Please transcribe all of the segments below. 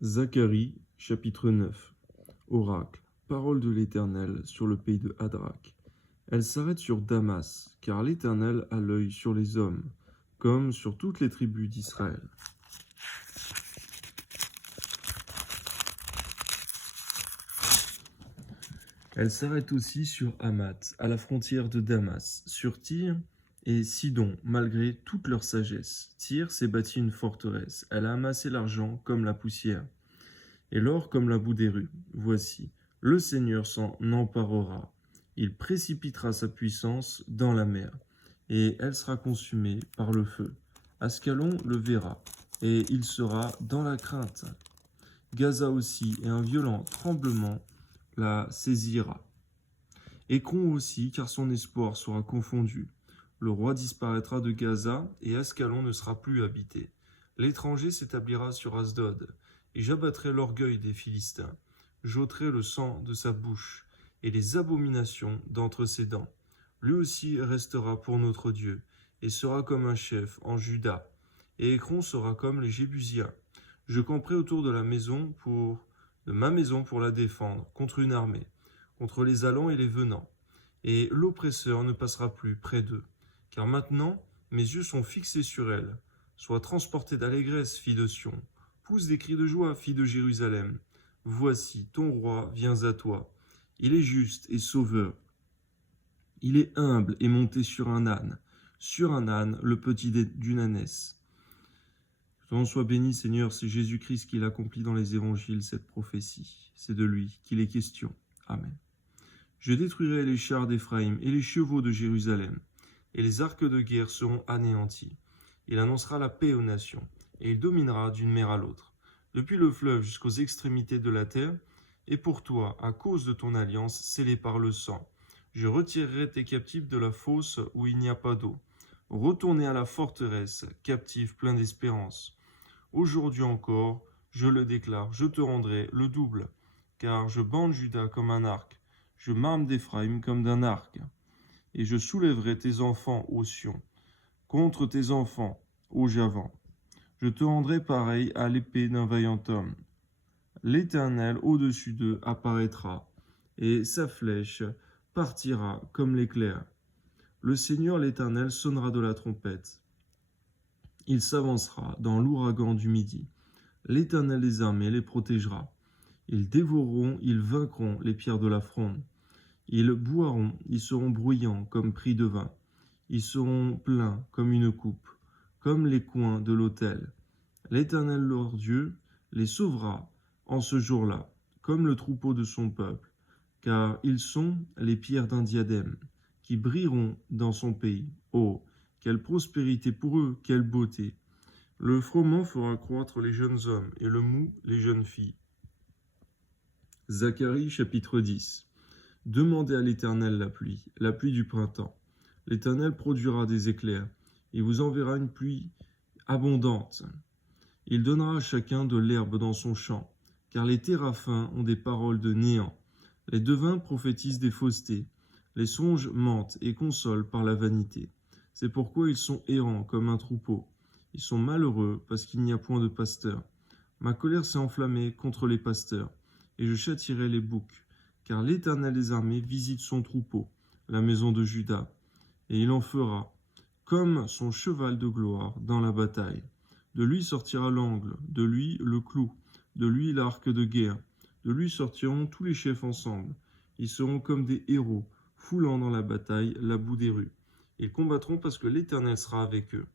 Zacharie, chapitre 9. Oracle, parole de l'Éternel sur le pays de Hadrach. Elle s'arrête sur Damas, car l'Éternel a l'œil sur les hommes, comme sur toutes les tribus d'Israël. Elle s'arrête aussi sur Hamath, à la frontière de Damas, sur Tyr et Sidon, malgré toute leur sagesse. Tyr s'est bâti une forteresse, elle a amassé l'argent comme la poussière, et l'or comme la boue des rues. Voici, le Seigneur s'en emparera. Il précipitera sa puissance dans la mer, et elle sera consumée par le feu. Ascalon le verra, et il sera dans la crainte. Gaza aussi, et un violent tremblement la saisira. Écron aussi, car son espoir sera confondu. Le roi disparaîtra de Gaza, et Ascalon ne sera plus habité. L'étranger s'établira sur Asdod, et j'abattrai l'orgueil des Philistins. J'ôterai le sang de sa bouche, et les abominations d'entre ses dents. Lui aussi restera pour notre Dieu, et sera comme un chef en Juda. Et Écron sera comme les Jébusiens. Je camperai autour de ma maison pour la défendre, contre une armée, contre les allants et les venants. Et l'oppresseur ne passera plus près d'eux. Car maintenant, mes yeux sont fixés sur elle. Sois transportée d'allégresse, fille de Sion. Pousse des cris de joie, fille de Jérusalem. Voici, ton roi vient à toi. Il est juste et sauveur. Il est humble et monté sur un âne, le petit d'une ânesse. Que ton nom soit béni, Seigneur, c'est Jésus-Christ qui l'accomplit dans les évangiles, cette prophétie. C'est de lui qu'il est question. Amen. Je détruirai les chars d'Éphraïm et les chevaux de Jérusalem, et les arcs de guerre seront anéantis. Il annoncera la paix aux nations, et il dominera d'une mer à l'autre, depuis le fleuve jusqu'aux extrémités de la terre, et pour toi, à cause de ton alliance scellée par le sang, je retirerai tes captifs de la fosse où il n'y a pas d'eau. Retournez à la forteresse, captifs pleins d'espérance. Aujourd'hui encore, je le déclare, je te rendrai le double, car je bande Juda comme un arc, je m'arme d'Éphraïm comme d'un arc, et je soulèverai tes enfants, ô Sion, contre tes enfants, ô Javan. Je te rendrai pareil à l'épée d'un vaillant homme. L'Éternel au-dessus d'eux apparaîtra, et sa flèche partira comme l'éclair. Le Seigneur l'Éternel sonnera de la trompette. Il s'avancera dans l'ouragan du midi. L'Éternel des armées les protégera. Ils dévoreront, ils vaincront les pierres de la fronde. Ils boiront, ils seront bruyants comme pris de vin. Ils seront pleins comme une coupe, comme les coins de l'autel. L'Éternel leur Dieu les sauvera en ce jour-là, comme le troupeau de son peuple, car ils sont les pierres d'un diadème, qui brilleront dans son pays. Oh, quelle prospérité pour eux, quelle beauté! Le froment fera croître les jeunes hommes, et le mou les jeunes filles. Zacharie chapitre 10. Demandez à l'Éternel la pluie du printemps. L'Éternel produira des éclairs, il vous enverra une pluie abondante. Il donnera à chacun de l'herbe dans son champ, car les téraphins ont des paroles de néant. Les devins prophétisent des faussetés, les songes mentent et consolent par la vanité. C'est pourquoi ils sont errants comme un troupeau. Ils sont malheureux parce qu'il n'y a point de pasteur. Ma colère s'est enflammée contre les pasteurs, et je châtierai les boucs, car l'Éternel des armées visite son troupeau, la maison de Juda, et il en fera comme son cheval de gloire dans la bataille. De lui sortira l'angle, de lui le clou, de lui l'arc de guerre. De lui sortiront tous les chefs ensemble. Ils seront comme des héros, foulant dans la bataille la boue des rues. Ils combattront parce que l'Éternel sera avec eux.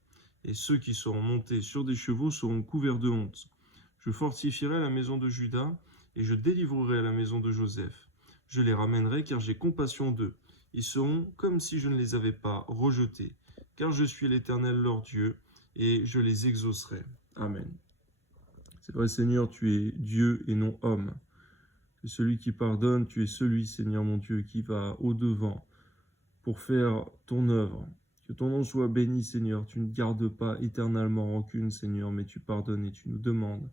Et ceux qui seront montés sur des chevaux seront couverts de honte. Je fortifierai la maison de Juda, et je délivrerai la maison de Joseph. Je les ramènerai car j'ai compassion d'eux. Ils seront comme si je ne les avais pas rejetés, car je suis l'Éternel leur Dieu, et je les exaucerai. Amen. C'est vrai, Seigneur, tu es Dieu et non homme. Tu es celui qui pardonne, tu es celui, Seigneur mon Dieu, qui va au-devant pour faire ton œuvre. Que ton nom soit béni, Seigneur. Tu ne gardes pas éternellement rancune, Seigneur, mais tu pardonnes et tu nous demandes,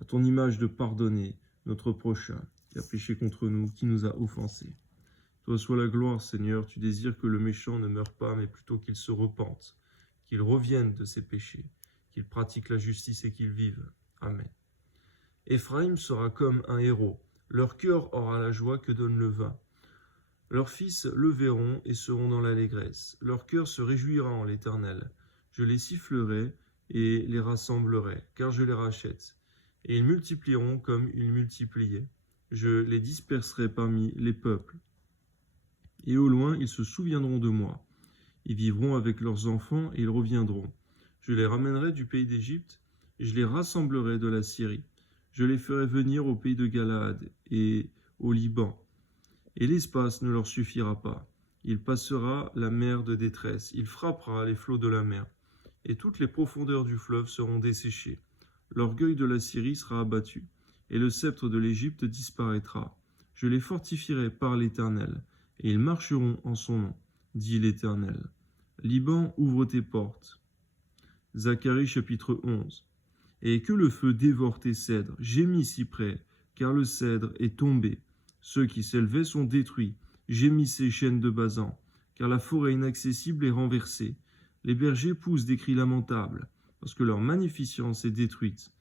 à ton image, de pardonner notre prochain qui a péché contre nous, qui nous a offensés. Toi soit la gloire, Seigneur. Tu désires que le méchant ne meure pas, mais plutôt qu'il se repente, qu'il revienne de ses péchés, qu'il pratique la justice et qu'il vive. Amen. Éphraïm sera comme un héros. Leur cœur aura la joie que donne le vin. Leurs fils le verront et seront dans l'allégresse. Leur cœur se réjouira en l'Éternel. Je les sifflerai et les rassemblerai, car je les rachète. Et ils multiplieront comme ils multipliaient. Je les disperserai parmi les peuples. Et au loin, ils se souviendront de moi. Ils vivront avec leurs enfants et ils reviendront. Je les ramènerai du pays d'Égypte, et je les rassemblerai de la Syrie. Je les ferai venir au pays de Galaad et au Liban. Et l'espace ne leur suffira pas. Il passera la mer de détresse, il frappera les flots de la mer, et toutes les profondeurs du fleuve seront desséchées. L'orgueil de la Syrie sera abattu, et le sceptre de l'Égypte disparaîtra. Je les fortifierai par l'Éternel, et ils marcheront en son nom, dit l'Éternel. Liban, ouvre tes portes. Zacharie chapitre 11. Et que le feu dévore tes cèdres, gémis cyprès, car le cèdre est tombé. Ceux qui s'élevaient sont détruits, gémissez chênes de Basan, car la forêt inaccessible est renversée. Les bergers poussent des cris lamentables, parce que leur magnificence est détruite.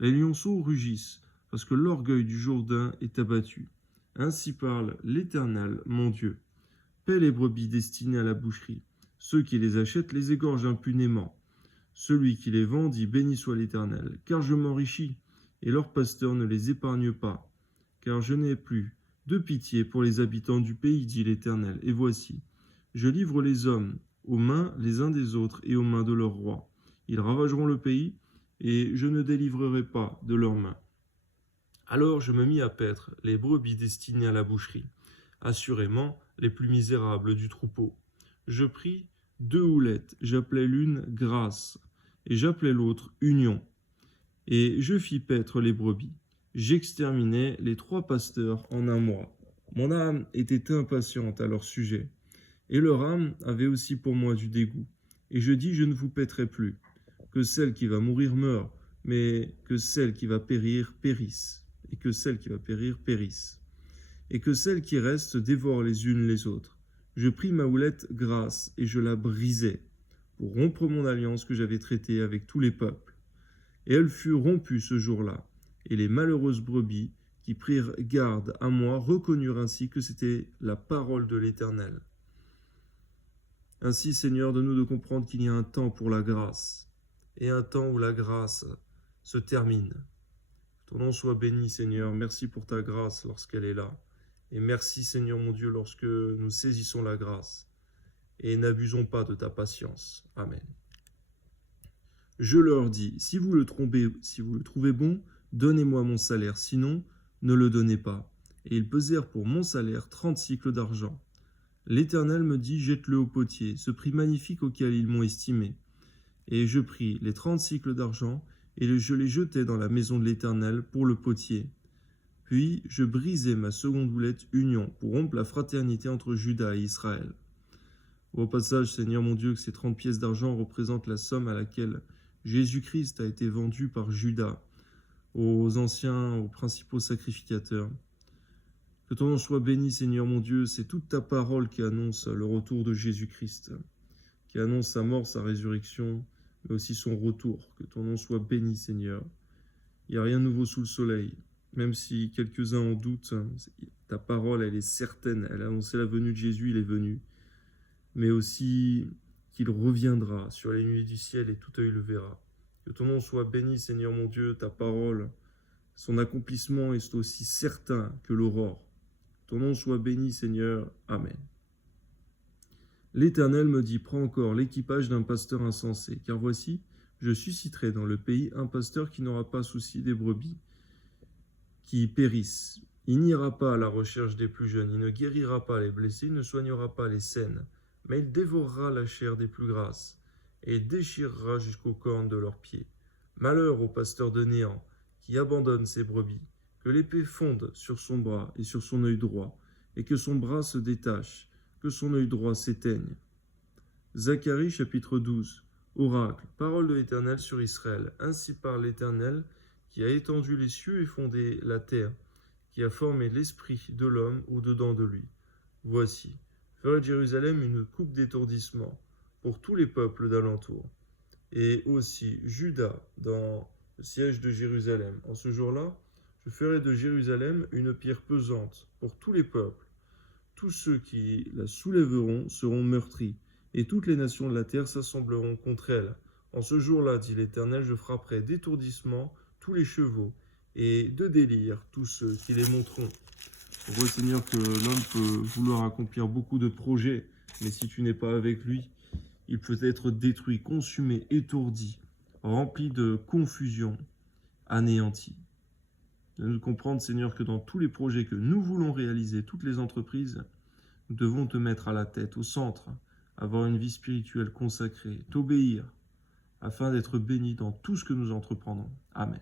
Les lionceaux rugissent, parce que l'orgueil du Jourdain est abattu. Ainsi parle l'Éternel, mon Dieu. Paie les brebis destinées à la boucherie. Ceux qui les achètent les égorgent impunément. Celui qui les vend dit béni soit l'Éternel, car je m'enrichis, et leur pasteur ne les épargne pas. Car je n'ai plus de pitié pour les habitants du pays, dit l'Éternel. Et voici, je livre les hommes aux mains les uns des autres et aux mains de leurs rois. Ils ravageront le pays, et je ne délivrerai pas de leurs mains. Alors je me mis à paître les brebis destinées à la boucherie, assurément les plus misérables du troupeau. Je pris 2 houlettes, j'appelai l'une grâce, et j'appelai l'autre union. Et je fis paître les brebis. J'exterminai les 3 pasteurs en un mois. Mon âme était impatiente à leur sujet, et leur âme avait aussi pour moi du dégoût. Et je dis, je ne vous paîtrai plus. Que celle qui va mourir meure, mais que celle qui va périr périsse, et que celle qui va périr périsse, et que celles qui restent dévorent les unes les autres. Je pris ma houlette grâce, et je la brisai, pour rompre mon alliance que j'avais traitée avec tous les peuples. Et elle fut rompue ce jour-là, et les malheureuses brebis qui prirent garde à moi reconnurent ainsi que c'était la parole de l'Éternel. Ainsi, Seigneur, donne-nous de comprendre qu'il y a un temps pour la grâce, et un temps où la grâce se termine. Ton nom soit béni, Seigneur. Merci pour ta grâce lorsqu'elle est là. Et merci, Seigneur mon Dieu, lorsque nous saisissons la grâce. Et n'abusons pas de ta patience. Amen. Je leur dis, si vous le trouvez bon, donnez-moi mon salaire, sinon, ne le donnez pas. Et ils pesèrent pour mon salaire 30 cycles d'argent. L'Éternel me dit, jette-le au potier, ce prix magnifique auquel ils m'ont estimé. Et je pris les 30 cycles d'argent, et je les jetai dans la maison de l'Éternel pour le potier. Puis je brisai ma seconde houlette union pour rompre la fraternité entre Juda et Israël. Au passage, Seigneur mon Dieu, que ces 30 pièces d'argent représentent la somme à laquelle Jésus-Christ a été vendu par Judas aux principaux sacrificateurs. Que ton nom soit béni, Seigneur mon Dieu, c'est toute ta parole qui annonce le retour de Jésus-Christ, qui annonce sa mort, sa résurrection, mais aussi son retour. Que ton nom soit béni, Seigneur. Il n'y a rien de nouveau sous le soleil. Même si quelques-uns en doutent, ta parole, elle est certaine. Elle a annoncé la venue de Jésus, il est venu. Mais aussi qu'il reviendra sur les nuées du ciel et tout œil le verra. Que ton nom soit béni, Seigneur mon Dieu, ta parole, son accomplissement est aussi certain que l'aurore. Ton nom soit béni, Seigneur. Amen. L'Éternel me dit, prends encore l'équipage d'un pasteur insensé, car voici, je susciterai dans le pays un pasteur qui n'aura pas souci des brebis, qui périssent. Il n'ira pas à la recherche des plus jeunes, il ne guérira pas les blessés, il ne soignera pas les saines, mais il dévorera la chair des plus grasses, et déchirera jusqu'aux cornes de leurs pieds. Malheur au pasteur de néant, qui abandonne ses brebis, que l'épée fonde sur son bras et sur son œil droit, et que son bras se détache, que son œil droit s'éteigne. Zacharie chapitre 12. Oracle, parole de l'Éternel sur Israël. Ainsi parle l'Éternel, qui a étendu les cieux et fondé la terre, qui a formé l'esprit de l'homme au-dedans de lui. Voici, ferai de Jérusalem une coupe d'étourdissement pour tous les peuples d'alentour, et aussi Juda dans le siège de Jérusalem. En ce jour-là, Je ferai de Jérusalem une pierre pesante pour tous les peuples. Tous ceux qui la soulèveront seront meurtris, et toutes les nations de la terre s'assembleront contre elle. En ce jour-là, dit l'Éternel, je frapperai d'étourdissement tous les chevaux, et de délire tous ceux qui les monteront. On voit, Seigneur, que l'homme peut vouloir accomplir beaucoup de projets, mais si tu n'es pas avec lui, il peut être détruit, consumé, étourdi, rempli de confusion, anéanti. Nous comprendre, Seigneur, que dans tous les projets que nous voulons réaliser, toutes les entreprises, nous devons te mettre à la tête, au centre, avoir une vie spirituelle consacrée, t'obéir, afin d'être bénis dans tout ce que nous entreprendrons. Amen.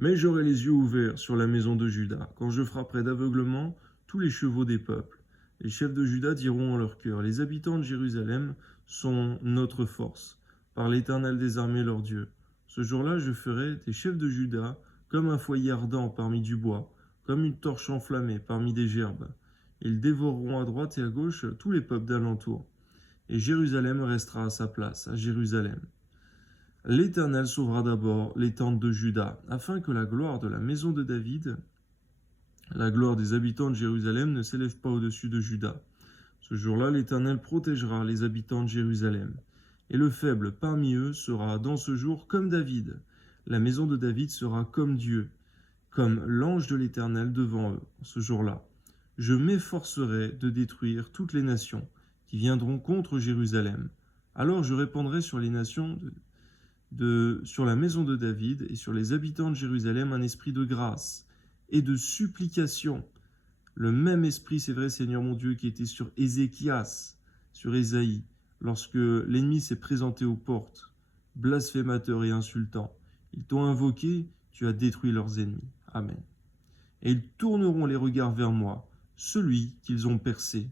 Mais j'aurai les yeux ouverts sur la maison de Juda, quand je frapperai d'aveuglement tous les chevaux des peuples. Les chefs de Juda diront en leur cœur, les habitants de Jérusalem sont notre force, par l'Éternel des armées leur Dieu. Ce jour-là, je ferai des chefs de Juda comme un foyer ardent parmi du bois, comme une torche enflammée parmi des gerbes. Ils dévoreront à droite et à gauche tous les peuples d'alentour. Et Jérusalem restera à sa place, à Jérusalem. L'Éternel sauvera d'abord les tentes de Juda, afin que la gloire de la maison de David, la gloire des habitants de Jérusalem, ne s'élève pas au-dessus de Juda. Ce jour-là, l'Éternel protégera les habitants de Jérusalem. Et le faible parmi eux sera dans ce jour comme David. La maison de David sera comme Dieu, comme l'ange de l'Éternel devant eux, ce jour-là. Je m'efforcerai de détruire toutes les nations qui viendront contre Jérusalem. Alors je répandrai sur les nations sur la maison de David et sur les habitants de Jérusalem un esprit de grâce et de supplication. Le même esprit, c'est vrai, Seigneur mon Dieu, qui était sur Ézéchias, sur Ésaïe, lorsque l'ennemi s'est présenté aux portes, blasphémateur et insultant. Ils t'ont invoqué, tu as détruit leurs ennemis. Amen. Et ils tourneront les regards vers moi, celui qu'ils ont percé.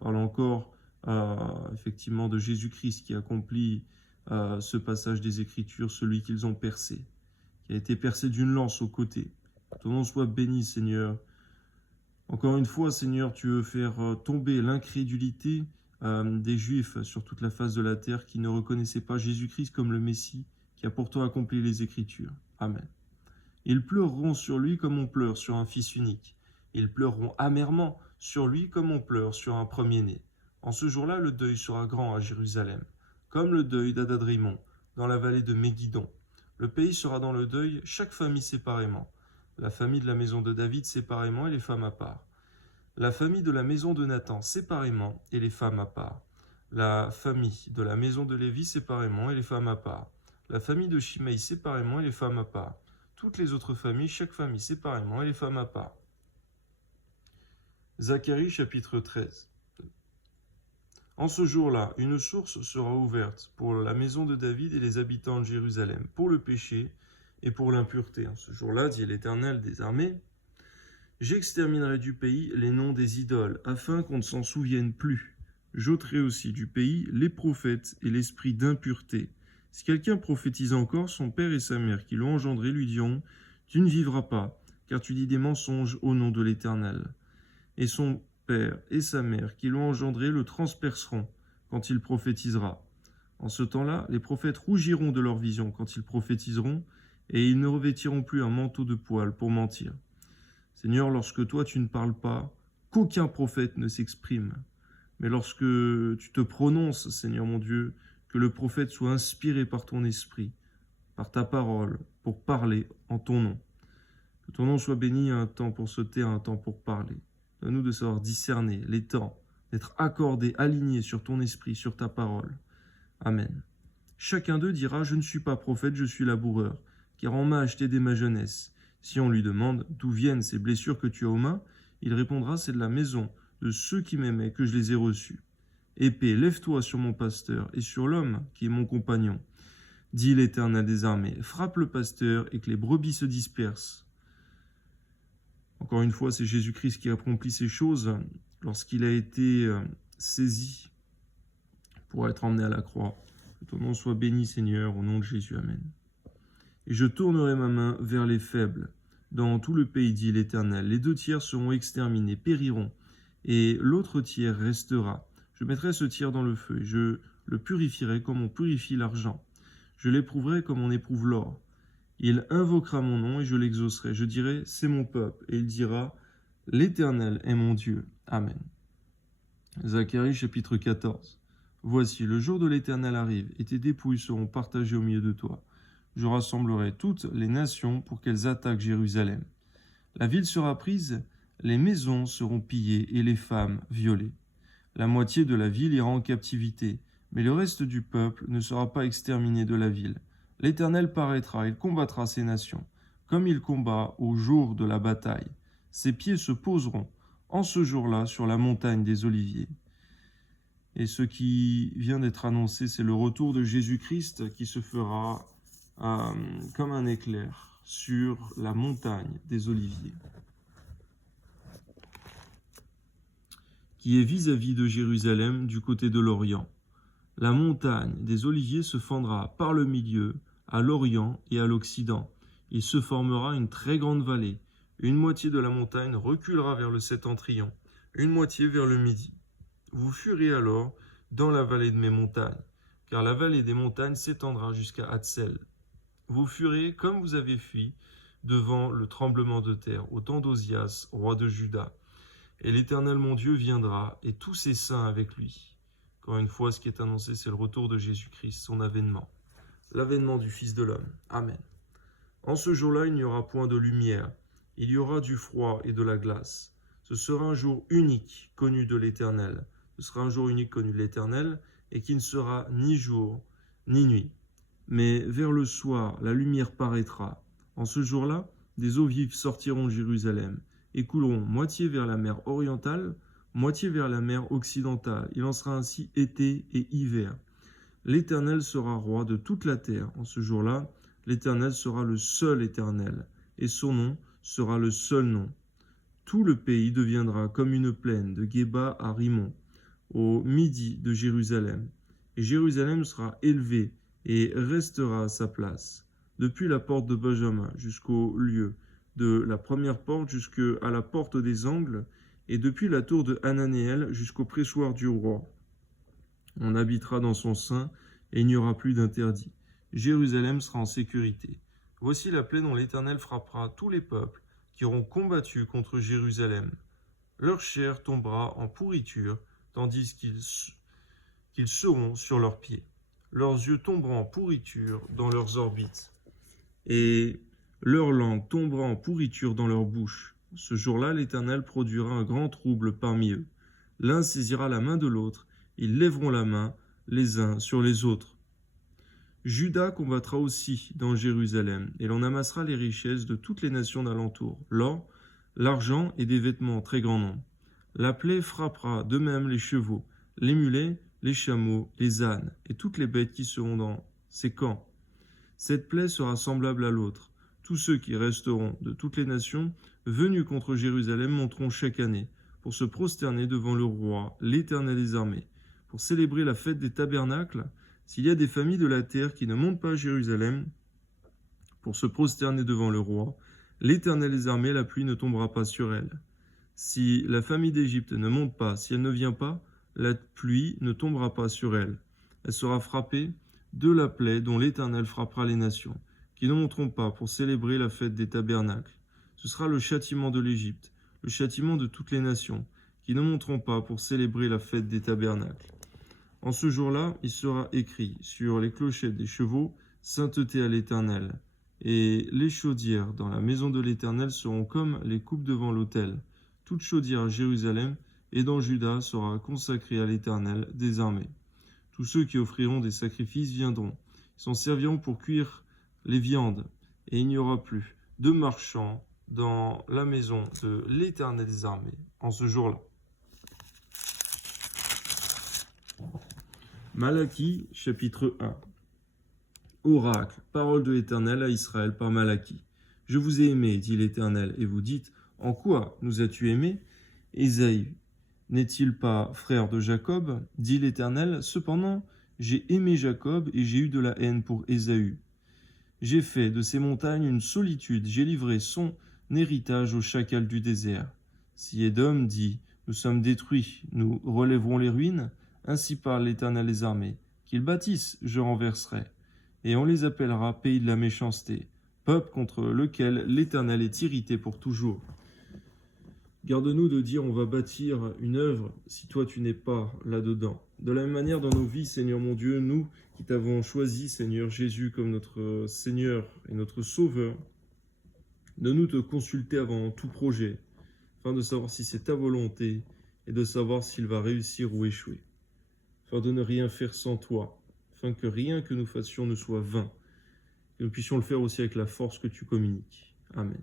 Parle encore effectivement de Jésus-Christ qui accomplit ce passage des Écritures, celui qu'ils ont percé, qui a été percé d'une lance au côté. Ton nom soit béni, Seigneur. Encore une fois, Seigneur, tu veux faire tomber l'incrédulité des Juifs sur toute la face de la terre qui ne reconnaissaient pas Jésus-Christ comme le Messie qui a pourtant accompli les Écritures. Amen. Ils pleureront sur lui comme on pleure sur un fils unique. Ils pleureront amèrement sur lui comme on pleure sur un premier-né. En ce jour-là, le deuil sera grand à Jérusalem, comme le deuil d'Adadrimon, dans la vallée de Méguidon. Le pays sera dans le deuil, chaque famille séparément. La famille de la maison de David séparément et les femmes à part. La famille de la maison de Nathan séparément et les femmes à part. La famille de la maison de Lévi séparément et les femmes à part. La famille de Shimei séparément et les femmes à part. Toutes les autres familles, chaque famille séparément et les femmes à part. Zacharie chapitre 13. En ce jour-là, une source sera ouverte pour la maison de David et les habitants de Jérusalem, pour le péché et pour l'impureté. En ce jour-là, dit l'Éternel des armées, j'exterminerai du pays les noms des idoles, afin qu'on ne s'en souvienne plus. J'ôterai aussi du pays les prophètes et l'esprit d'impureté. Si quelqu'un prophétise encore, son père et sa mère qui l'ont engendré lui diront, tu ne vivras pas, car tu dis des mensonges au nom de l'Éternel. Et son père et sa mère qui l'ont engendré le transperceront quand il prophétisera. En ce temps-là, les prophètes rougiront de leur vision quand ils prophétiseront, et ils ne revêtiront plus un manteau de poil pour mentir. Seigneur, lorsque toi tu ne parles pas, qu'aucun prophète ne s'exprime. Mais lorsque tu te prononces, Seigneur mon Dieu, que le prophète soit inspiré par ton esprit, par ta parole, pour parler en ton nom. Que ton nom soit béni à un temps pour se taire, un temps pour parler. Donne-nous de savoir discerner les temps, d'être accordés, alignés sur ton esprit, sur ta parole. Amen. Chacun d'eux dira, je ne suis pas prophète, je suis laboureur, car on m'a acheté dès ma jeunesse. Si on lui demande d'où viennent ces blessures que tu as aux mains, il répondra, c'est de la maison de ceux qui m'aimaient que je les ai reçus. Épée, lève-toi sur mon pasteur et sur l'homme qui est mon compagnon. Dit l'Éternel des armées, frappe le pasteur et que les brebis se dispersent. Encore une fois, c'est Jésus-Christ qui a accompli ces choses lorsqu'il a été saisi pour être emmené à la croix. Que ton nom soit béni, Seigneur, au nom de Jésus. Amen. Et je tournerai ma main vers les faibles. Dans tout le pays, dit l'Éternel, les 2 tiers seront exterminés, périront, et l'autre tiers restera. Je mettrai ce tiers dans le feu, et je le purifierai comme on purifie l'argent. Je l'éprouverai comme on éprouve l'or. Il invoquera mon nom et je l'exaucerai. Je dirai, c'est mon peuple. Et il dira, l'Éternel est mon Dieu. Amen. Zacharie chapitre 14. Voici, le jour de l'Éternel arrive, et tes dépouilles seront partagées au milieu de toi. Je rassemblerai toutes les nations pour qu'elles attaquent Jérusalem. La ville sera prise, les maisons seront pillées et les femmes violées. La moitié de la ville ira en captivité, mais le reste du peuple ne sera pas exterminé de la ville. L'Éternel paraîtra, il combattra ces nations, comme il combat au jour de la bataille. Ses pieds se poseront en ce jour-là sur la montagne des Oliviers. Et ce qui vient d'être annoncé, c'est le retour de Jésus-Christ qui se fera comme un éclair sur la montagne des Oliviers, qui est vis-à-vis de Jérusalem du côté de l'Orient. La montagne des Oliviers se fendra par le milieu, à l'Orient et à l'Occident. Il se formera une très grande vallée. Une moitié de la montagne reculera vers le septentrion, une moitié vers le midi. Vous fuirez alors dans la vallée de mes montagnes, car la vallée des montagnes s'étendra jusqu'à Hatsel. Vous fuirez comme vous avez fui devant le tremblement de terre, au temps d'Osias, roi de Juda. Et l'Éternel mon Dieu viendra, et tous ses saints avec lui. Encore une fois, ce qui est annoncé, c'est le retour de Jésus-Christ, son avènement. L'avènement du Fils de l'homme. Amen. En ce jour-là, il n'y aura point de lumière. Il y aura du froid et de la glace. Ce sera un jour unique, connu de l'Éternel. Ce sera un jour unique connu de l'Éternel, et qui ne sera ni jour, ni nuit. Mais vers le soir, la lumière paraîtra. En ce jour-là, des eaux vives sortiront de Jérusalem, et couleront moitié vers la mer orientale, moitié vers la mer occidentale. Il en sera ainsi été et hiver. L'Éternel sera roi de toute la terre. En ce jour-là, l'Éternel sera le seul Éternel, et son nom sera le seul nom. Tout le pays deviendra comme une plaine de Géba à Rimon, au midi de Jérusalem. Et Jérusalem sera élevée et restera à sa place, depuis la porte de Benjamin jusqu'au lieu de la première porte jusqu'à la porte des angles, et depuis la tour de Hananéel jusqu'au pressoir du roi. On habitera dans son sein, et il n'y aura plus d'interdit. Jérusalem sera en sécurité. Voici la plaie dont l'Éternel frappera tous les peuples qui auront combattu contre Jérusalem. Leur chair tombera en pourriture, tandis qu'ils seront sur leurs pieds. Leurs yeux tomberont en pourriture dans leurs orbites, et leur langue tombera en pourriture dans leur bouche. Ce jour-là, l'Éternel produira un grand trouble parmi eux. L'un saisira la main de l'autre, ils lèveront la main les uns sur les autres. Juda combattra aussi dans Jérusalem, et l'on amassera les richesses de toutes les nations d'alentour, l'or, l'argent et des vêtements en très grand nombre. La plaie frappera de même les chevaux, les mulets, les chameaux, les ânes, et toutes les bêtes qui seront dans ces camps. Cette plaie sera semblable à l'autre. Tous ceux qui resteront de toutes les nations venus contre Jérusalem monteront chaque année pour se prosterner devant le roi, l'Éternel des armées, pour célébrer la fête des tabernacles. S'il y a des familles de la terre qui ne montent pas à Jérusalem pour se prosterner devant le roi, l'Éternel des armées, la pluie ne tombera pas sur elle. Si la famille d'Égypte ne monte pas, si elle ne vient pas, la pluie ne tombera pas sur elle. Elle sera frappée de la plaie dont l'Éternel frappera les nations, qui ne monteront pas pour célébrer la fête des tabernacles. Ce sera le châtiment de l'Égypte, le châtiment de toutes les nations, qui ne monteront pas pour célébrer la fête des tabernacles. En ce jour-là, il sera écrit sur les clochettes des chevaux, sainteté à l'Éternel. Et les chaudières dans la maison de l'Éternel seront comme les coupes devant l'autel. Toute chaudière à Jérusalem et dans Juda sera consacrée à l'Éternel des armées. Tous ceux qui offriront des sacrifices viendront. Ils s'en serviront pour cuire les viandes, et il n'y aura plus de marchands dans la maison de l'Éternel des armées en ce jour-là. Malachie, chapitre 1. Oracle, parole de l'Éternel à Israël par Malachie. Je vous ai aimé, dit l'Éternel, et vous dites, en quoi nous as-tu aimé? Ésaü n'est-il pas frère de Jacob? Dit l'Éternel, cependant, j'ai aimé Jacob et j'ai eu de la haine pour Ésaü. J'ai fait de ces montagnes une solitude, j'ai livré son héritage aux chacals du désert. Si Édom dit, nous sommes détruits, nous relèverons les ruines, ainsi parle l'Éternel des armées, qu'ils bâtissent, je renverserai, et on les appellera pays de la méchanceté, peuple contre lequel l'Éternel est irrité pour toujours. Garde-nous de dire on va bâtir une œuvre si toi tu n'es pas là-dedans. De la même manière dans nos vies, Seigneur mon Dieu, nous qui t'avons choisi, Seigneur Jésus, comme notre Seigneur et notre Sauveur, de nous te consulter avant tout projet, afin de savoir si c'est ta volonté et de savoir s'il va réussir ou échouer, afin de ne rien faire sans toi, afin que rien que nous fassions ne soit vain, que nous puissions le faire aussi avec la force que tu communiques. Amen.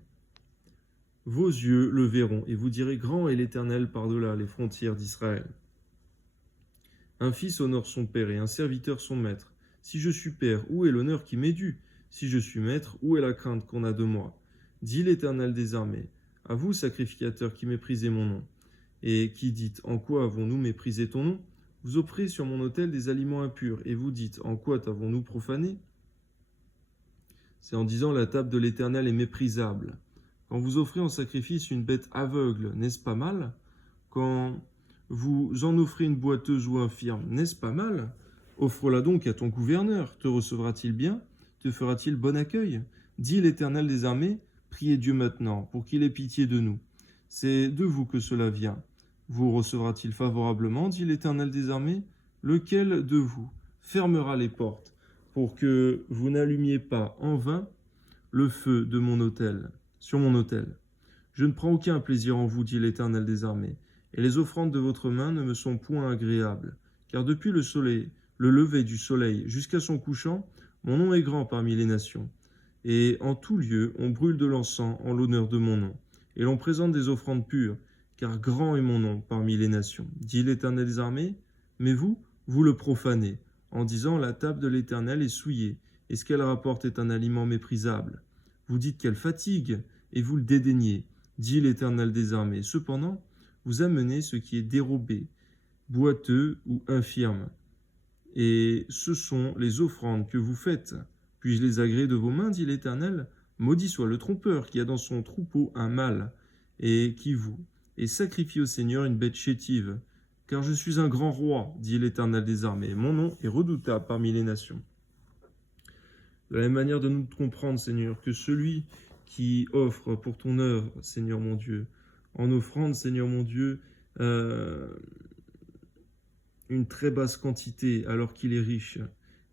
Vos yeux le verront, et vous direz, grand est l'Éternel par-delà les frontières d'Israël. Un fils honore son père et un serviteur son maître. Si je suis père, où est l'honneur qui m'est dû? Si je suis maître, où est la crainte qu'on a de moi? Dit l'Éternel des armées. À vous, sacrificateurs qui méprisez mon nom, et qui dites, en quoi avons-nous méprisé ton nom? Vous offrez sur mon autel des aliments impurs, et vous dites, en quoi t'avons-nous profané? C'est en disant, la table de l'Éternel est méprisable. Quand vous offrez en sacrifice une bête aveugle, n'est-ce pas mal? Quand vous en offrez une boiteuse ou infirme, n'est-ce pas mal? Offre-la donc à ton gouverneur. Te recevra-t-il bien? Te fera-t-il bon accueil? Dit l'Éternel des armées, priez Dieu maintenant, pour qu'il ait pitié de nous. C'est de vous que cela vient. Vous recevra-t-il favorablement, dit l'Éternel des armées? Lequel de vous fermera les portes, pour que vous n'allumiez pas en vain le feu de mon autel, sur mon autel? Je ne prends aucun plaisir en vous, dit l'Éternel des armées, et les offrandes de votre main ne me sont point agréables. Car depuis le lever du soleil jusqu'à son couchant, mon nom est grand parmi les nations. Et en tout lieu, on brûle de l'encens en l'honneur de mon nom, et l'on présente des offrandes pures, car grand est mon nom parmi les nations, dit l'Éternel des armées. Mais vous, vous le profanez, en disant, la table de l'Éternel est souillée, et ce qu'elle rapporte est un aliment méprisable. Vous dites qu'elle fatigue, et vous le dédaignez, dit l'Éternel des armées. Cependant, vous amenez ce qui est dérobé, boiteux ou infirme, et ce sont les offrandes que vous faites. Puis-je les agréer de vos mains, dit l'Éternel? Maudit soit le trompeur qui a dans son troupeau un mâle, et qui vous, et sacrifie au Seigneur une bête chétive. Car je suis un grand roi, dit l'Éternel des armées, mon nom est redoutable parmi les nations. De la même manière de nous comprendre, Seigneur, que celui qui offre pour ton œuvre, Seigneur mon Dieu, en offrande, Seigneur mon Dieu, une très basse quantité alors qu'il est riche,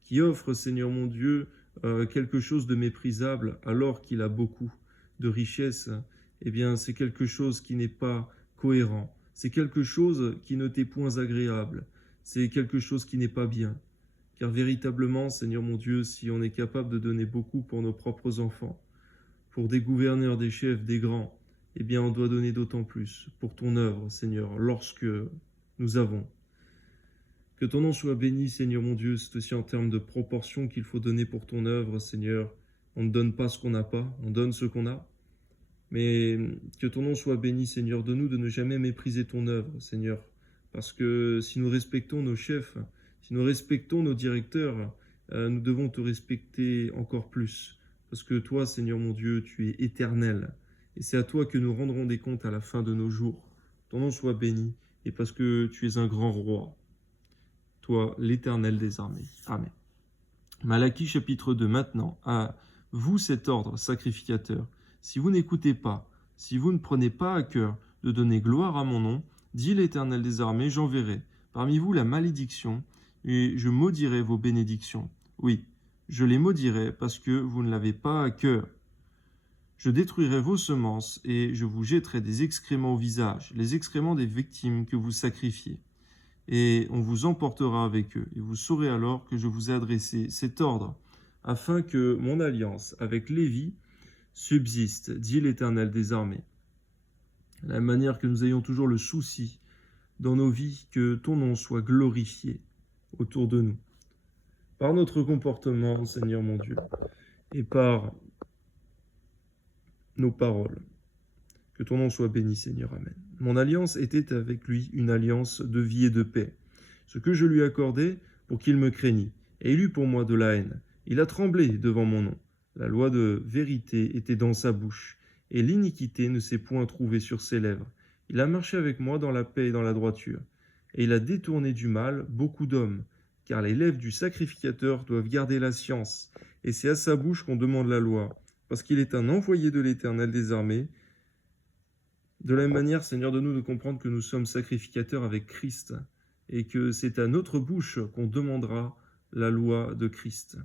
qui offre, Seigneur mon Dieu, quelque chose de méprisable alors qu'il a beaucoup de richesse, eh bien c'est quelque chose qui n'est pas cohérent, c'est quelque chose qui ne t'est point agréable, c'est quelque chose qui n'est pas bien. Car véritablement, Seigneur mon Dieu, si on est capable de donner beaucoup pour nos propres enfants, pour des gouverneurs, des chefs, des grands, eh bien on doit donner d'autant plus pour ton œuvre, Seigneur, lorsque nous avons. Que ton nom soit béni, Seigneur mon Dieu, c'est aussi en termes de proportion qu'il faut donner pour ton œuvre, Seigneur. On ne donne pas ce qu'on n'a pas, on donne ce qu'on a. Mais que ton nom soit béni, Seigneur, de nous de ne jamais mépriser ton œuvre, Seigneur. Parce que si nous respectons nos chefs, si nous respectons nos directeurs, nous devons te respecter encore plus. Parce que toi, Seigneur mon Dieu, tu es éternel. Et c'est à toi que nous rendrons des comptes à la fin de nos jours. Ton nom soit béni, et parce que tu es un grand roi. Toi, l'Éternel des armées. Amen. Malachie chapitre 2. Maintenant, à vous cet ordre, sacrificateur. Si vous n'écoutez pas, si vous ne prenez pas à cœur de donner gloire à mon nom, dit l'Éternel des armées, j'enverrai parmi vous la malédiction, et je maudirai vos bénédictions. Oui, je les maudirai parce que vous ne l'avez pas à cœur. Je détruirai vos semences, et je vous jetterai des excréments au visage, les excréments des victimes que vous sacrifiez. Et on vous emportera avec eux, et vous saurez alors que je vous ai adressé cet ordre, afin que mon alliance avec Lévi subsiste, dit l'Éternel des armées. De la même manière que nous ayons toujours le souci dans nos vies que ton nom soit glorifié autour de nous, par notre comportement, Seigneur mon Dieu, et par nos paroles. Que ton nom soit béni, Seigneur. Amen. Mon alliance était avec lui une alliance de vie et de paix. Ce que je lui accordais pour qu'il me craignît, et il eut pour moi de la haine. Il a tremblé devant mon nom. La loi de vérité était dans sa bouche, et l'iniquité ne s'est point trouvée sur ses lèvres. Il a marché avec moi dans la paix et dans la droiture. Et il a détourné du mal beaucoup d'hommes, car les lèvres du sacrificateur doivent garder la science, et c'est à sa bouche qu'on demande la loi. parce qu'il est un envoyé de l'Éternel des armées. De la même manière, Seigneur, donne-nous de comprendre que nous sommes sacrificateurs avec Christ et que c'est à notre bouche qu'on demandera la loi de Christ,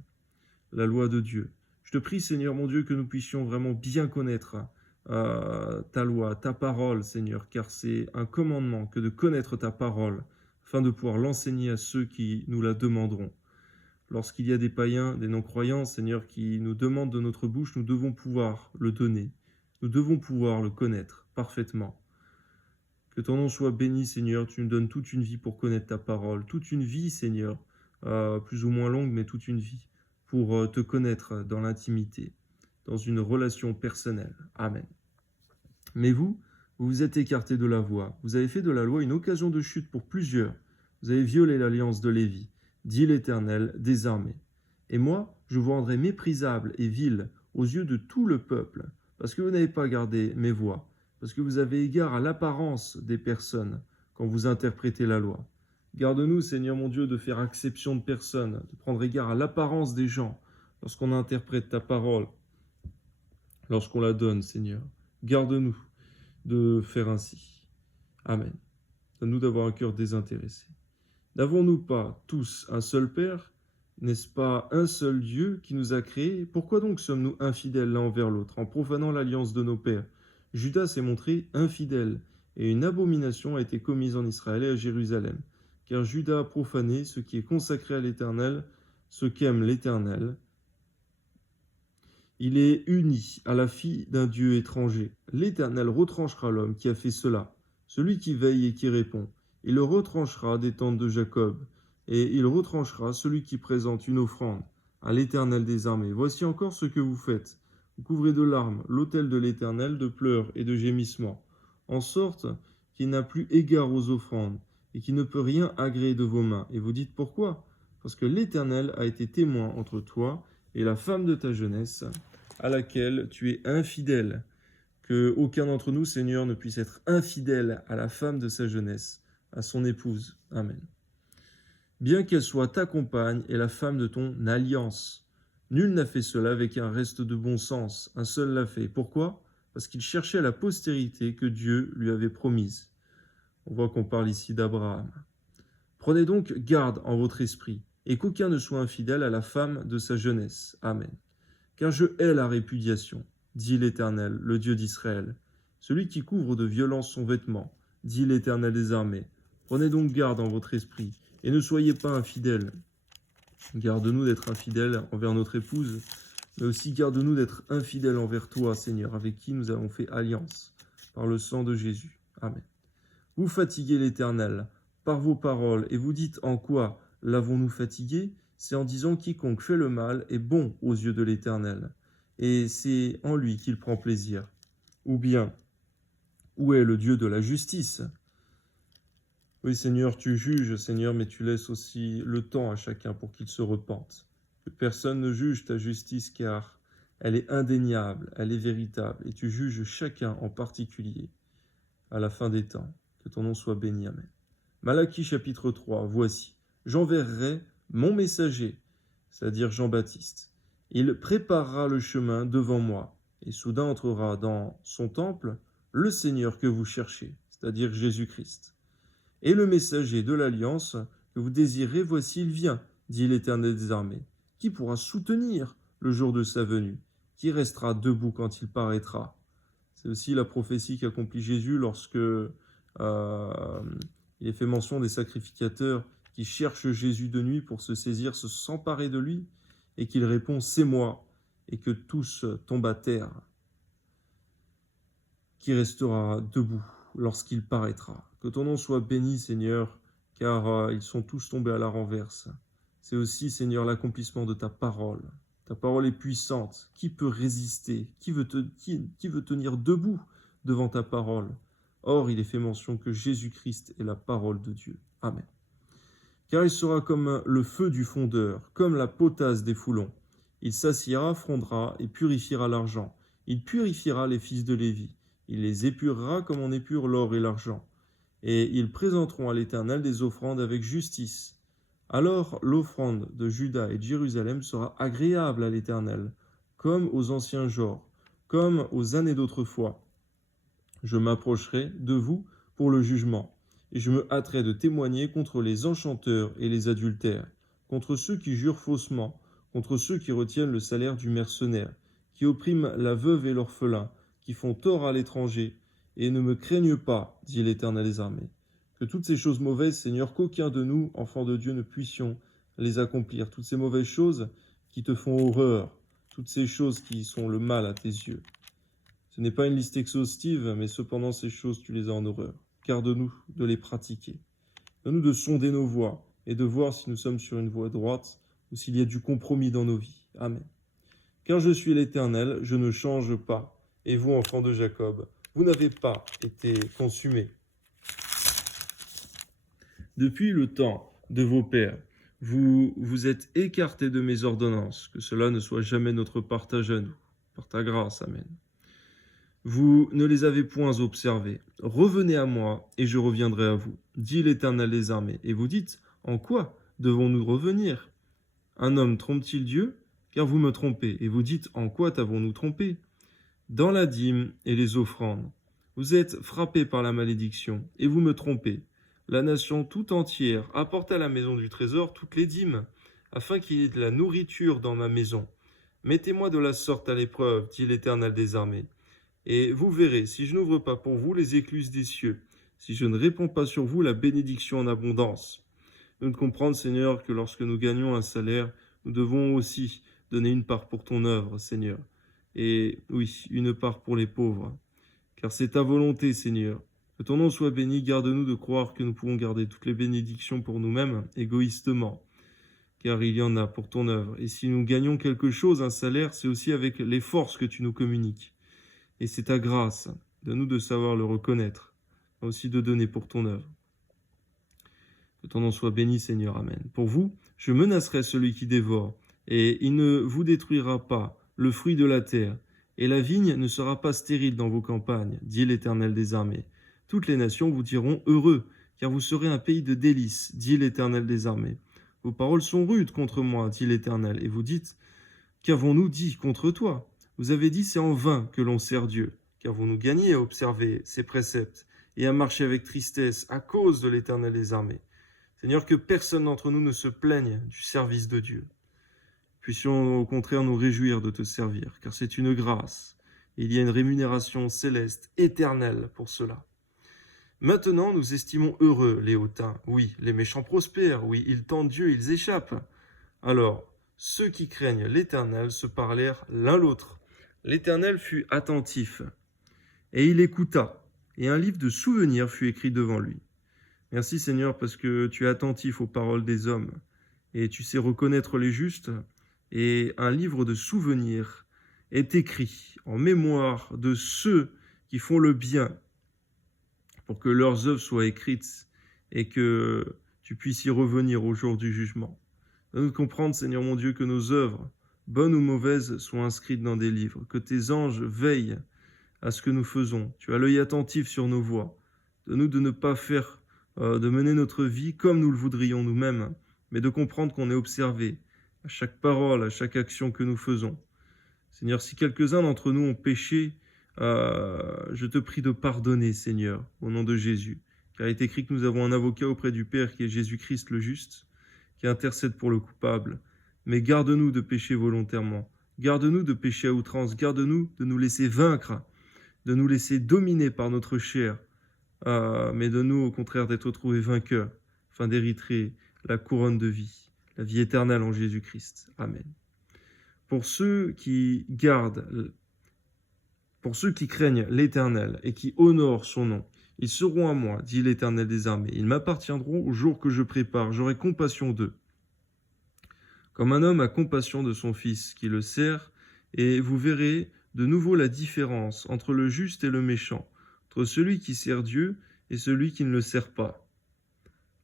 la loi de Dieu. Je te prie, Seigneur mon Dieu, que nous puissions vraiment bien connaître ta loi, ta parole, Seigneur, car c'est un commandement que de connaître ta parole, afin de pouvoir l'enseigner à ceux qui nous la demanderont. Lorsqu'il y a des païens, des non-croyants, Seigneur, qui nous demandent de notre bouche, nous devons pouvoir le donner. Nous devons pouvoir le connaître parfaitement. Que ton nom soit béni, Seigneur. Tu nous donnes toute une vie pour connaître ta parole. Toute une vie, Seigneur, plus ou moins longue, mais toute une vie, pour te connaître dans l'intimité, dans une relation personnelle. Amen. Mais vous vous êtes écartés de la voie. Vous avez fait de la loi une occasion de chute pour plusieurs. Vous avez violé l'alliance de Lévi, dit l'Éternel des armées. Et moi, je vous rendrai méprisable et vil aux yeux de tout le peuple, parce que vous n'avez pas gardé mes voies, parce que vous avez égard à l'apparence des personnes quand vous interprétez la loi. Garde-nous, Seigneur mon Dieu, de faire exception de personne, de prendre égard à l'apparence des gens lorsqu'on interprète ta parole, lorsqu'on la donne, Seigneur. Garde-nous de faire ainsi. Amen. Donne-nous d'avoir un cœur désintéressé. N'avons-nous pas tous un seul Père? N'est-ce pas un seul Dieu qui nous a créés? Pourquoi donc sommes-nous infidèles l'un envers l'autre, en profanant l'alliance de nos pères? Judas s'est montré infidèle, et une abomination a été commise en Israël et à Jérusalem, car Judas a profané ce qui est consacré à l'Éternel, ce qu'aime l'Éternel. Il est uni à la fille d'un Dieu étranger. L'Éternel retranchera l'homme qui a fait cela, celui qui veille et qui répond. Il le retranchera des tentes de Jacob, et il retranchera celui qui présente une offrande à l'Éternel des armées. Voici encore ce que vous faites. Vous couvrez de larmes l'autel de l'Éternel, de pleurs et de gémissements, en sorte qu'il n'a plus égard aux offrandes, et qu'il ne peut rien agréer de vos mains. Et vous dites pourquoi? Parce que l'Éternel a été témoin entre toi et la femme de ta jeunesse, à laquelle tu es infidèle. Que aucun d'entre nous, Seigneur, ne puisse être infidèle à la femme de sa jeunesse, à son épouse. Amen. Bien qu'elle soit ta compagne et la femme de ton alliance. Nul n'a fait cela avec un reste de bon sens, un seul l'a fait. Pourquoi? Parce qu'il cherchait la postérité que Dieu lui avait promise. On voit qu'on parle ici d'Abraham. Prenez donc garde en votre esprit, et qu'aucun ne soit infidèle à la femme de sa jeunesse. Amen. Car je hais la répudiation, dit l'Éternel, le Dieu d'Israël, celui qui couvre de violence son vêtement, dit l'Éternel des armées. Prenez donc garde en votre esprit, et ne soyez pas infidèles. Garde-nous d'être infidèles envers notre épouse, mais aussi garde-nous d'être infidèles envers toi, Seigneur, avec qui nous avons fait alliance, par le sang de Jésus. Amen. Vous fatiguez l'Éternel par vos paroles, et vous dites en quoi l'avons-nous fatigué? C'est en disant quiconque fait le mal est bon aux yeux de l'Éternel, et c'est en lui qu'il prend plaisir. Ou bien, où est le Dieu de la justice? Oui, Seigneur, tu juges, Seigneur, mais tu laisses aussi le temps à chacun pour qu'il se repente. Que personne ne juge ta justice, car elle est indéniable, elle est véritable, et tu juges chacun en particulier à la fin des temps. Que ton nom soit béni. Amen. Malachie chapitre 3, voici, j'enverrai mon messager, c'est-à-dire Jean-Baptiste. Il préparera le chemin devant moi, et soudain entrera dans son temple le Seigneur que vous cherchez, c'est-à-dire Jésus-Christ. Et le messager de l'alliance que vous désirez, voici, il vient, dit l'Éternel des armées. Qui pourra soutenir le jour de sa venue? Qui restera debout quand il paraîtra? C'est aussi la prophétie qu'accomplit Jésus lorsque il est fait mention des sacrificateurs qui cherchent Jésus de nuit pour se saisir, se s'emparer de lui, et qu'il répond « c'est moi », et que tous tombent à terre. Qui restera debout lorsqu'il paraîtra? Que ton nom soit béni, Seigneur, car ils sont tous tombés à la renverse. C'est aussi, Seigneur, l'accomplissement de ta parole. Ta parole est puissante. Qui peut résister? Qui veut tenir debout devant ta parole? Or, il est fait mention que Jésus-Christ est la parole de Dieu. Amen. Car il sera comme le feu du fondeur, comme la potasse des foulons. Il s'assiera, frondera et purifiera l'argent. Il purifiera les fils de Lévi. Il les épurera comme on épure l'or et l'argent. Et ils présenteront à l'Éternel des offrandes avec justice. Alors l'offrande de Juda et de Jérusalem sera agréable à l'Éternel, comme aux anciens jours, comme aux années d'autrefois. Je m'approcherai de vous pour le jugement, et je me hâterai de témoigner contre les enchanteurs et les adultères, contre ceux qui jurent faussement, contre ceux qui retiennent le salaire du mercenaire, qui oppriment la veuve et l'orphelin, qui font tort à l'étranger, et ne me craignent pas, dit l'Éternel des armées. Que toutes ces choses mauvaises, Seigneur, qu'aucun de nous, enfants de Dieu, ne puissions les accomplir. Toutes ces mauvaises choses qui te font horreur, toutes ces choses qui sont le mal à tes yeux. Ce n'est pas une liste exhaustive, mais cependant ces choses, tu les as en horreur. Garde-nous de les pratiquer. Donne-nous de sonder nos voies et de voir si nous sommes sur une voie droite ou s'il y a du compromis dans nos vies. Amen. Car je suis l'Éternel, je ne change pas. Et vous, enfants de Jacob, vous n'avez pas été consumés. Depuis le temps de vos pères, vous vous êtes écartés de mes ordonnances, que cela ne soit jamais notre partage à nous. Par ta grâce, Amen. Vous ne les avez point observés. Revenez à moi, et je reviendrai à vous, dit l'Éternel des armées. Et vous dites, en quoi devons-nous revenir? Un homme trompe-t-il Dieu? Car vous me trompez. Et vous dites, en quoi t'avons-nous trompé? Dans la dîme et les offrandes. Vous êtes frappés par la malédiction, et vous me trompez. La nation tout entière apporte à la maison du trésor toutes les dîmes, afin qu'il y ait de la nourriture dans ma maison. Mettez-moi de la sorte à l'épreuve, dit l'Éternel des armées. Et vous verrez, si je n'ouvre pas pour vous les écluses des cieux, si je ne réponds pas sur vous la bénédiction en abondance. Nous devons comprendre, Seigneur, que lorsque nous gagnons un salaire, nous devons aussi donner une part pour ton œuvre, Seigneur. Et oui, une part pour les pauvres. Car c'est ta volonté, Seigneur. Que ton nom soit béni, garde-nous de croire que nous pouvons garder toutes les bénédictions pour nous-mêmes, égoïstement. Car il y en a pour ton œuvre. Et si nous gagnons quelque chose, un salaire, c'est aussi avec les forces que tu nous communiques. Et c'est ta grâce, donne-nous de savoir le reconnaître, mais aussi de donner pour ton œuvre. Que ton nom soit béni, Seigneur, Amen. Pour vous, je menacerai celui qui dévore, et il ne vous détruira pas le fruit de la terre, et la vigne ne sera pas stérile dans vos campagnes, dit l'Éternel des armées. Toutes les nations vous diront heureux, car vous serez un pays de délices, dit l'Éternel des armées. Vos paroles sont rudes contre moi, dit l'Éternel, et vous dites, qu'avons-nous dit contre toi? Vous avez dit, c'est en vain que l'on sert Dieu, car vous nous gagnez à observer ses préceptes et à marcher avec tristesse à cause de l'Éternel des armées. Seigneur, que personne d'entre nous ne se plaigne du service de Dieu. Puissions au contraire nous réjouir de te servir, car c'est une grâce. Et il y a une rémunération céleste, éternelle pour cela. Maintenant, nous estimons heureux les hautains. Oui, les méchants prospèrent. Oui, ils tentent Dieu, ils échappent. Alors, ceux qui craignent l'Éternel se parlèrent l'un l'autre. L'Éternel fut attentif, et il écouta, et un livre de souvenirs fut écrit devant lui. Merci Seigneur, parce que tu es attentif aux paroles des hommes, et tu sais reconnaître les justes, et un livre de souvenirs est écrit en mémoire de ceux qui font le bien, pour que leurs œuvres soient écrites, et que tu puisses y revenir au jour du jugement. Donne-nous comprendre, Seigneur mon Dieu, que nos œuvres, bonnes ou mauvaises, soient inscrites dans des livres, que tes anges veillent à ce que nous faisons. Tu as l'œil attentif sur nos voies. Donne-nous de ne pas de mener notre vie comme nous le voudrions nous-mêmes, mais de comprendre qu'on est observé à chaque parole, à chaque action que nous faisons. Seigneur, si quelques-uns d'entre nous ont péché, je te prie de pardonner, Seigneur, au nom de Jésus. Car il est écrit que nous avons un avocat auprès du Père qui est Jésus-Christ le juste, qui intercède pour le coupable. Mais garde-nous de pécher volontairement. Garde-nous de pécher à outrance. Garde-nous de nous laisser vaincre, de nous laisser dominer par notre chair. Mais donne-nous au contraire d'être trouvés vainqueurs, afin d'hériter la couronne de vie, la vie éternelle en Jésus-Christ. Amen. Pour ceux qui craignent l'Éternel et qui honorent son nom, ils seront à moi, dit l'Éternel des armées. Ils m'appartiendront au jour que je prépare. J'aurai compassion d'eux. Comme un homme a compassion de son fils qui le sert, et vous verrez de nouveau la différence entre le juste et le méchant, entre celui qui sert Dieu et celui qui ne le sert pas.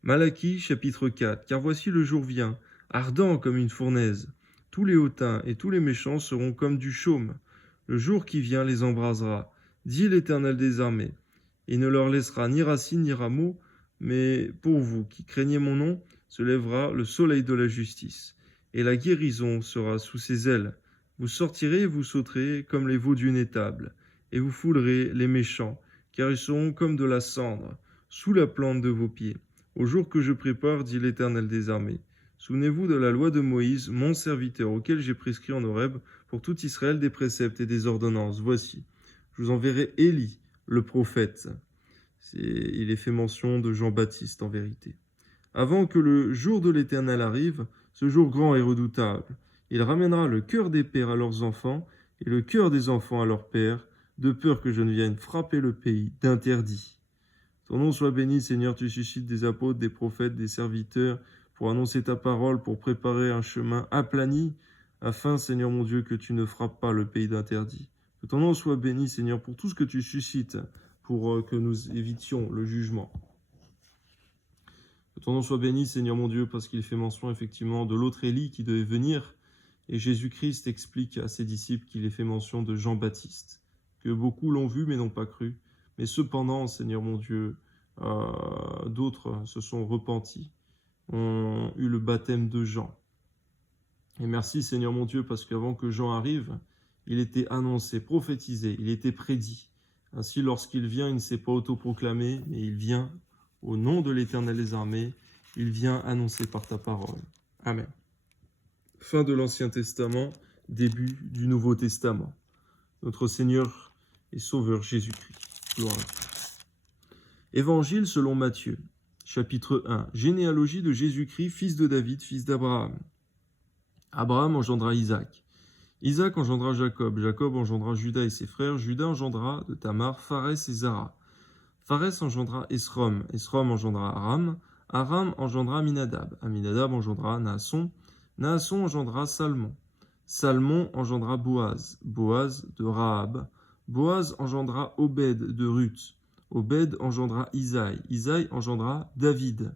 Malachie, chapitre 4. Car voici le jour vient, ardent comme une fournaise. Tous les hautains et tous les méchants seront comme du chaume. Le jour qui vient les embrasera, dit l'Éternel des armées. Il ne leur laissera ni racine ni rameau, mais pour vous qui craignez mon nom, se lèvera le soleil de la justice, et la guérison sera sous ses ailes. Vous sortirez et vous sauterez comme les veaux d'une étable, et vous foulerez les méchants, car ils seront comme de la cendre, sous la plante de vos pieds. Au jour que je prépare, dit l'Éternel des armées. Souvenez-vous de la loi de Moïse, mon serviteur, auquel j'ai prescrit en Horeb pour tout Israël des préceptes et des ordonnances. Voici, je vous enverrai Élie, le prophète. Il est fait mention de Jean-Baptiste en vérité. Avant que le jour de l'Éternel arrive, ce jour grand et redoutable, il ramènera le cœur des pères à leurs enfants et le cœur des enfants à leurs pères, de peur que je ne vienne frapper le pays d'interdit. Ton nom soit béni, Seigneur, tu suscites des apôtres, des prophètes, des serviteurs, pour annoncer ta parole, pour préparer un chemin aplani, afin, Seigneur mon Dieu, que tu ne frappes pas le pays d'interdit. Que ton nom soit béni, Seigneur, pour tout ce que tu suscites, pour que nous évitions le jugement. Que ton nom soit béni, Seigneur mon Dieu, parce qu'il fait mention effectivement de l'autre Élie qui devait venir. Et Jésus-Christ explique à ses disciples qu'il est fait mention de Jean-Baptiste, que beaucoup l'ont vu mais n'ont pas cru. Mais cependant, Seigneur mon Dieu, d'autres se sont repentis, ont eu le baptême de Jean. Et merci, Seigneur mon Dieu, parce qu'avant que Jean arrive, il était annoncé, prophétisé, il était prédit. Ainsi, lorsqu'il vient, il ne s'est pas autoproclamé, mais il vient au nom de l'Éternel des armées, il vient annoncer par ta parole. Amen. Fin de l'Ancien Testament, début du Nouveau Testament. Notre Seigneur et Sauveur Jésus-Christ. Gloire à Dieu. Évangile selon Matthieu, chapitre 1. Généalogie de Jésus-Christ, fils de David, fils d'Abraham. Abraham engendra Isaac. Isaac engendra Jacob. Jacob engendra Juda et ses frères. Juda engendra de Tamar Pharès et Zara. Pharès engendra Esrom. Esrom engendra Aram. Aram engendra Aminadab. Aminadab engendra Naasson. Naasson engendra Salmon. Salmon engendra Boaz. Boaz de Rahab. Boaz engendra Obed de Ruth. Obed engendra Isaïe. Isaïe engendra David.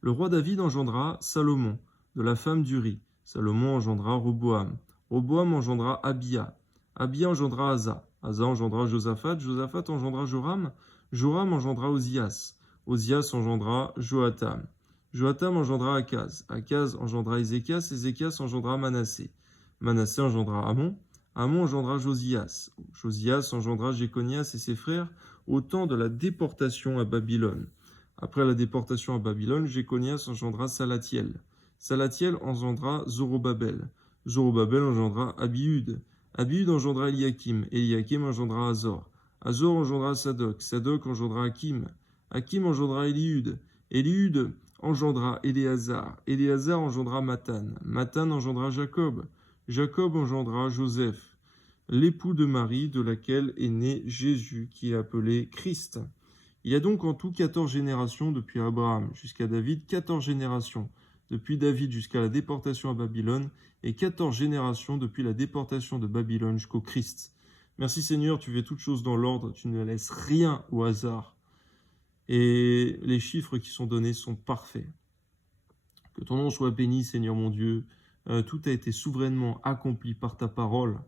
Le roi David engendra Salomon, de la femme d'Uri. Salomon engendra Roboam. Roboam engendra Abia. Abia engendra Asa. Asa engendra Josaphat. Josaphat engendra Joram. Joram engendra Ozias. Ozias engendra Joatam. Joatam engendra Akaz. Akaz engendra Ézéchias. Ézéchias engendra Manassé. Manassé engendra Amon. Amon engendra Josias. Josias engendra Jéconias et ses frères au temps de la déportation à Babylone. Après la déportation à Babylone, Jéconias engendra Salatiel. Salatiel engendra Zorobabel. Zorobabel engendra Abiud. Abiud engendra Eliakim. Eliakim engendra Azor. Azor engendra Sadoc. Sadoc engendra Hakim. Hakim engendra Eliud. Eliud engendra Éléazar. Éléazar engendra Mathan. Mathan engendra Jacob. Jacob engendra Joseph, l'époux de Marie, de laquelle est né Jésus, qui est appelé Christ. Il y a donc en tout 14 générations depuis Abraham jusqu'à David, 14 générations depuis David jusqu'à la déportation à Babylone, et 14 générations depuis la déportation de Babylone jusqu'au Christ. Merci Seigneur, tu fais toutes choses dans l'ordre, tu ne laisses rien au hasard. Et les chiffres qui sont donnés sont parfaits. Que ton nom soit béni, Seigneur mon Dieu. Tout a été souverainement accompli par ta parole,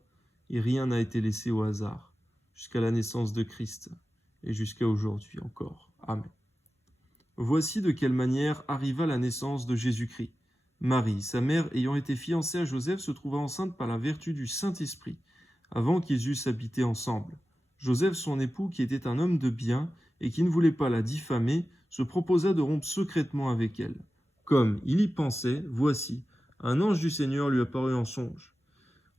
et rien n'a été laissé au hasard, jusqu'à la naissance de Christ, et jusqu'à aujourd'hui encore. Amen. Voici de quelle manière arriva la naissance de Jésus-Christ. Marie, sa mère, ayant été fiancée à Joseph, se trouva enceinte par la vertu du Saint-Esprit, avant qu'ils eussent habité ensemble. Joseph, son époux, qui était un homme de bien, et qui ne voulait pas la diffamer, se proposa de rompre secrètement avec elle. Comme il y pensait, voici, un ange du Seigneur lui apparut en songe.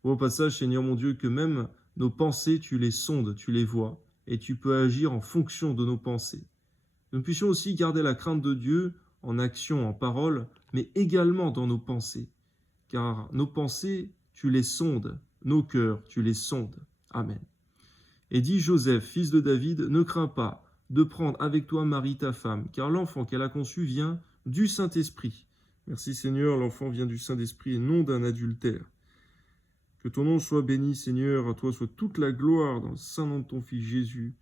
Au passage, Seigneur mon Dieu, que même nos pensées, tu les sondes, tu les vois, et tu peux agir en fonction de nos pensées. Nous puissions aussi garder la crainte de Dieu en action, en parole, mais également dans nos pensées. Car nos pensées, tu les sondes, nos cœurs, tu les sondes. Amen. Et dit Joseph, fils de David, ne crains pas de prendre avec toi Marie ta femme, car l'enfant qu'elle a conçu vient du Saint-Esprit. Merci Seigneur, l'enfant vient du Saint-Esprit et non d'un adultère. Que ton nom soit béni Seigneur, à toi soit toute la gloire dans le saint nom de ton Fils Jésus.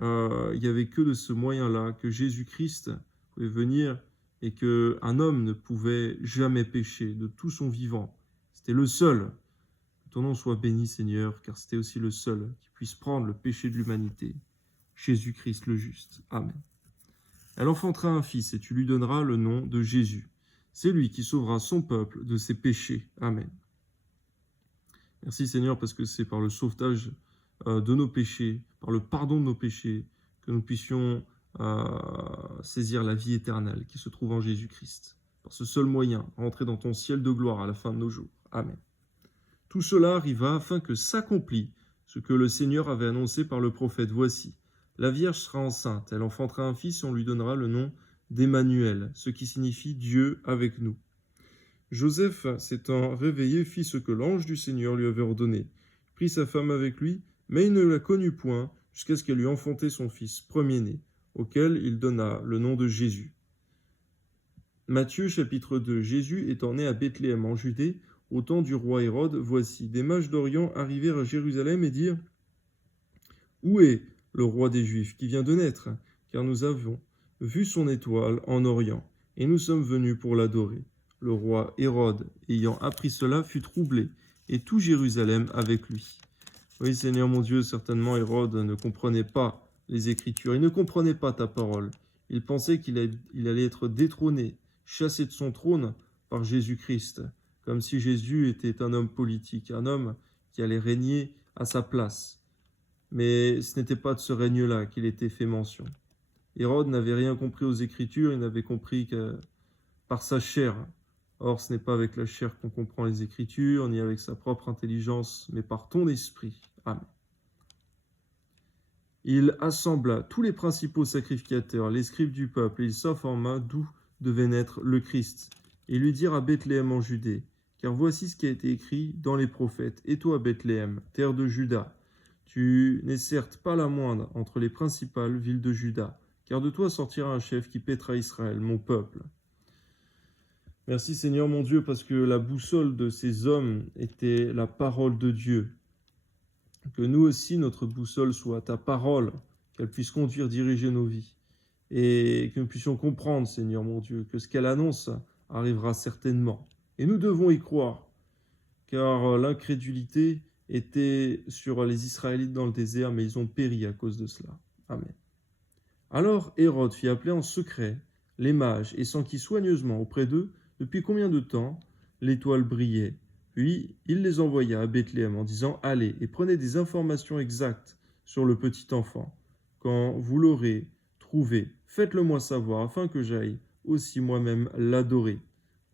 Il n'y avait que de ce moyen-là que Jésus-Christ pouvait venir et qu'un homme ne pouvait jamais pécher de tout son vivant. C'était le seul. Que ton nom soit béni Seigneur, car c'était aussi le seul qui puisse prendre le péché de l'humanité. Jésus-Christ le juste. Amen. Elle enfantera un fils et tu lui donneras le nom de Jésus. C'est lui qui sauvera son peuple de ses péchés. Amen. Merci Seigneur parce que c'est par le sauvetage de nos péchés, par le pardon de nos péchés, que nous puissions saisir la vie éternelle qui se trouve en Jésus-Christ. Par ce seul moyen, rentrer dans ton ciel de gloire à la fin de nos jours. Amen. Tout cela arriva afin que s'accomplit ce que le Seigneur avait annoncé par le prophète. Voici, la Vierge sera enceinte, elle enfantera un fils et on lui donnera le nom d'Emmanuel, ce qui signifie Dieu avec nous. Joseph, s'étant réveillé, fit ce que l'ange du Seigneur lui avait ordonné. Il prit sa femme avec lui, mais il ne la connut point jusqu'à ce qu'elle eût enfanté son fils premier-né, auquel il donna le nom de Jésus. Matthieu chapitre 2. Jésus étant né à Bethléem en Judée, au temps du roi Hérode, voici, des mages d'Orient arrivèrent à Jérusalem et dirent « Où est le roi des Juifs qui vient de naître? Car nous avons vu son étoile en Orient, et nous sommes venus pour l'adorer. » Le roi Hérode, ayant appris cela, fut troublé, et tout Jérusalem avec lui. Oui, Seigneur mon Dieu, certainement Hérode ne comprenait pas les Écritures, il ne comprenait pas ta parole. Il pensait qu'il allait être détrôné, chassé de son trône par Jésus-Christ, comme si Jésus était un homme politique, un homme qui allait régner à sa place. Mais ce n'était pas de ce règne-là qu'il était fait mention. Hérode n'avait rien compris aux Écritures, il n'avait compris que par sa chair. Or, ce n'est pas avec la chair qu'on comprend les Écritures, ni avec sa propre intelligence, mais par ton esprit. Amen. Il assembla tous les principaux sacrificateurs, les scribes du peuple, et il s'informa d'où devait naître le Christ. Et lui dirent à Bethléem en Judée, car voici ce qui a été écrit dans les prophètes. Et toi, Bethléem, terre de Juda, tu n'es certes pas la moindre entre les principales villes de Juda, car de toi sortira un chef qui paîtra Israël, mon peuple. Merci Seigneur mon Dieu, parce que la boussole de ces hommes était la parole de Dieu. Que nous aussi, notre boussole soit ta parole, qu'elle puisse conduire, diriger nos vies. Et que nous puissions comprendre, Seigneur mon Dieu, que ce qu'elle annonce arrivera certainement. Et nous devons y croire, car l'incrédulité était sur les Israélites dans le désert, mais ils ont péri à cause de cela. Amen. Alors Hérode fit appeler en secret les mages et s'enquit soigneusement auprès d'eux depuis combien de temps l'étoile brillait. Puis il les envoya à Bethléem en disant « Allez et prenez des informations exactes sur le petit enfant. Quand vous l'aurez trouvé, faites-le moi savoir afin que j'aille aussi moi-même l'adorer. »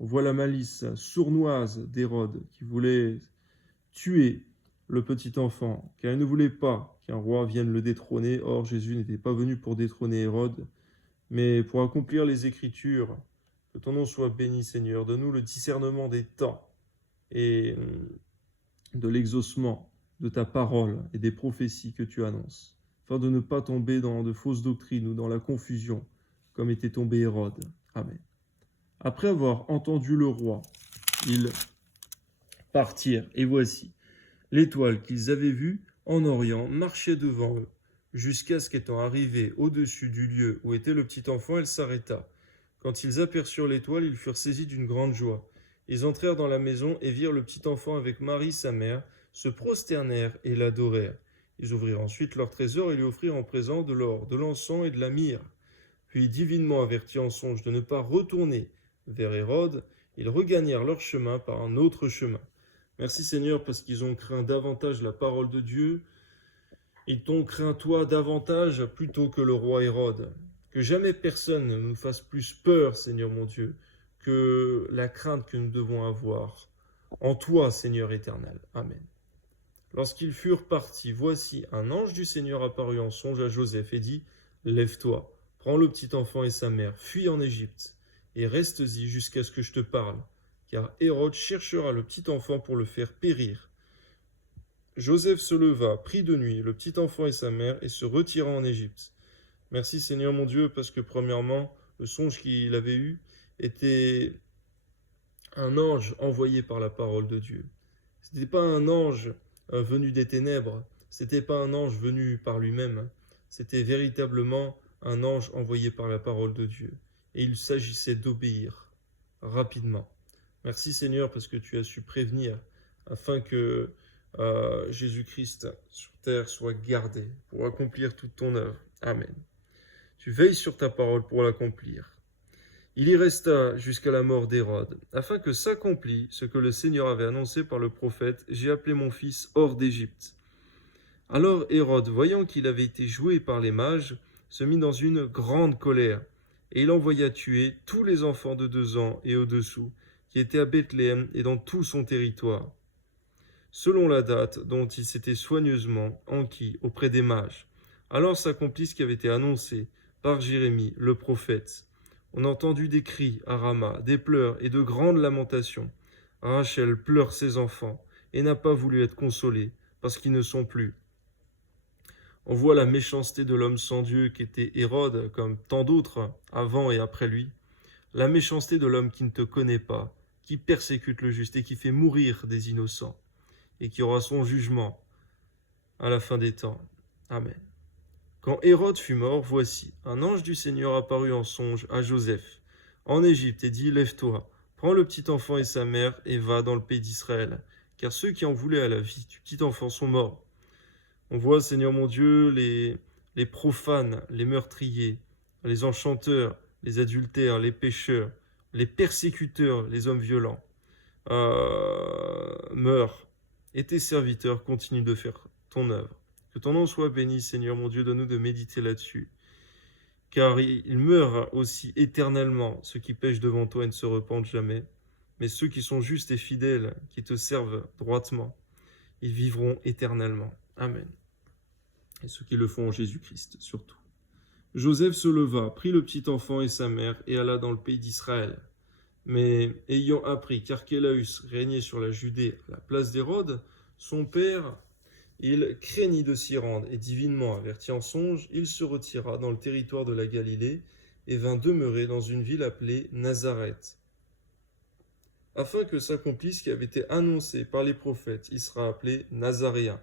On voit la malice sournoise d'Hérode qui voulait tuer le petit enfant, car il ne voulait pas qu'un roi vienne le détrôner. Or, Jésus n'était pas venu pour détrôner Hérode, mais pour accomplir les Écritures. Que ton nom soit béni, Seigneur. Donne-nous le discernement des temps et de l'exaucement de ta parole et des prophéties que tu annonces, afin de ne pas tomber dans de fausses doctrines ou dans la confusion, comme était tombé Hérode. Amen. Après avoir entendu le roi, ils partirent, et voici, l'étoile qu'ils avaient vue en Orient marchait devant eux, jusqu'à ce qu'étant arrivée au-dessus du lieu où était le petit enfant, elle s'arrêta. Quand ils aperçurent l'étoile, ils furent saisis d'une grande joie. Ils entrèrent dans la maison et virent le petit enfant avec Marie, sa mère, se prosternèrent et l'adorèrent. Ils ouvrirent ensuite leur trésor et lui offrirent en présent de l'or, de l'encens et de la myrrhe. Puis, divinement avertis en songe de ne pas retourner vers Hérode, ils regagnèrent leur chemin par un autre chemin. Merci Seigneur, parce qu'ils ont craint davantage la parole de Dieu. Ils t'ont craint toi davantage plutôt que le roi Hérode. Que jamais personne ne nous fasse plus peur, Seigneur mon Dieu, que la crainte que nous devons avoir en toi, Seigneur éternel. Amen. Lorsqu'ils furent partis, voici un ange du Seigneur apparut en songe à Joseph et dit « Lève-toi, prends le petit enfant et sa mère, fuis en Égypte, et reste-y jusqu'à ce que je te parle, car Hérode cherchera le petit enfant pour le faire périr. » Joseph se leva, prit de nuit le petit enfant et sa mère, et se retira en Égypte. Merci Seigneur mon Dieu, parce que premièrement, le songe qu'il avait eu était un ange envoyé par la parole de Dieu. Ce n'était pas un ange venu des ténèbres, ce n'était pas un ange venu par lui-même, c'était véritablement un ange envoyé par la parole de Dieu. Et il s'agissait d'obéir rapidement. Merci Seigneur, parce que tu as su prévenir, afin que Jésus-Christ sur terre soit gardé pour accomplir toute ton œuvre. Amen. Tu veilles sur ta parole pour l'accomplir. Il y resta jusqu'à la mort d'Hérode, afin que s'accomplît ce que le Seigneur avait annoncé par le prophète: J'ai appelé mon fils hors d'Égypte. Alors Hérode, voyant qu'il avait été joué par les mages, se mit dans une grande colère, et il envoya tuer tous les enfants de 2 ans et au-dessous, qui étaient à Bethléem et dans tout son territoire, selon la date dont il s'était soigneusement enquis auprès des mages. Alors s'accomplit ce qui avait été annoncé par Jérémie, le prophète. On entendit des cris à Rama, des pleurs et de grandes lamentations. Rachel pleure ses enfants et n'a pas voulu être consolée, parce qu'ils ne sont plus. On voit la méchanceté de l'homme sans Dieu qu'était Hérode, comme tant d'autres avant et après lui. La méchanceté de l'homme qui ne te connaît pas, qui persécute le juste et qui fait mourir des innocents, et qui aura son jugement à la fin des temps. Amen. Quand Hérode fut mort, voici, un ange du Seigneur apparut en songe à Joseph, en Égypte, et dit: Lève-toi, prends le petit enfant et sa mère, et va dans le pays d'Israël, car ceux qui en voulaient à la vie du petit enfant sont morts. On voit, Seigneur mon Dieu, les profanes, les meurtriers, les enchanteurs, les adultères, les pécheurs, les persécuteurs, les hommes violents, meurent. Et tes serviteurs continuent de faire ton œuvre. Que ton nom soit béni, Seigneur mon Dieu, donne-nous de méditer là-dessus. Car ils meurent aussi éternellement, ceux qui pêchent devant toi et ne se repentent jamais. Mais ceux qui sont justes et fidèles, qui te servent droitement, ils vivront éternellement. Amen. Et ceux qui le font en Jésus-Christ, surtout. Joseph se leva, prit le petit enfant et sa mère, et alla dans le pays d'Israël. Mais ayant appris qu'Archélaüs régnait sur la Judée à la place d'Hérode, son père, il craignit de s'y rendre, et divinement averti en songe, il se retira dans le territoire de la Galilée, et vint demeurer dans une ville appelée Nazareth, afin que s'accomplisse ce qui avait été annoncé par les prophètes: il sera appelé Nazaréen.